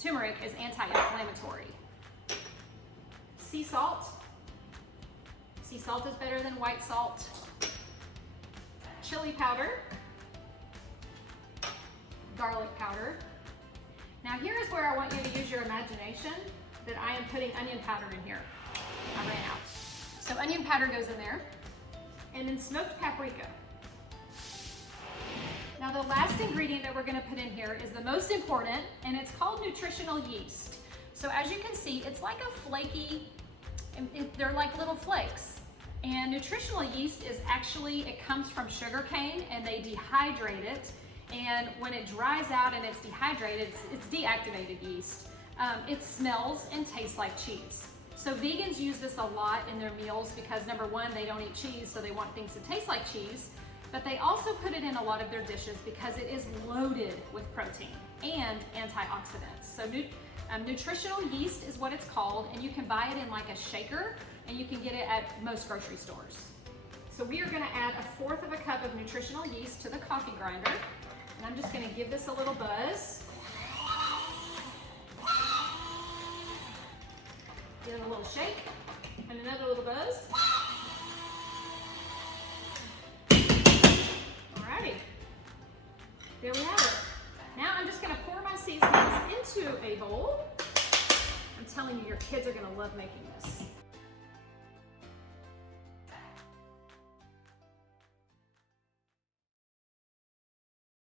Turmeric is anti-inflammatory. Sea salt. Sea salt is better than white salt. Chili powder. Garlic powder. Now here is where I want you to use your imagination, that I am putting onion powder in here. I ran out. So onion powder goes in there. And then smoked paprika. Now the last ingredient that we're gonna put in here is the most important, and it's called nutritional yeast. So as you can see, it's like a flaky, they're like little flakes. And nutritional yeast is actually, it comes from sugar cane and they dehydrate it. And when it dries out and it's dehydrated, it's deactivated yeast. It smells and tastes like cheese. So vegans use this a lot in their meals because number one, they don't eat cheese, so they want things to taste like cheese. But they also put it in a lot of their dishes because it is loaded with protein and antioxidants. So nutritional yeast is what it's called, and you can buy it in like a shaker, and you can get it at most grocery stores. So we are gonna add 1/4 cup of nutritional yeast to the coffee grinder, and I'm just gonna give this a little buzz. Give it a little shake, and another little buzz. There we have it. Now I'm just gonna pour my seasonings into a bowl. I'm telling you, your kids are gonna love making this.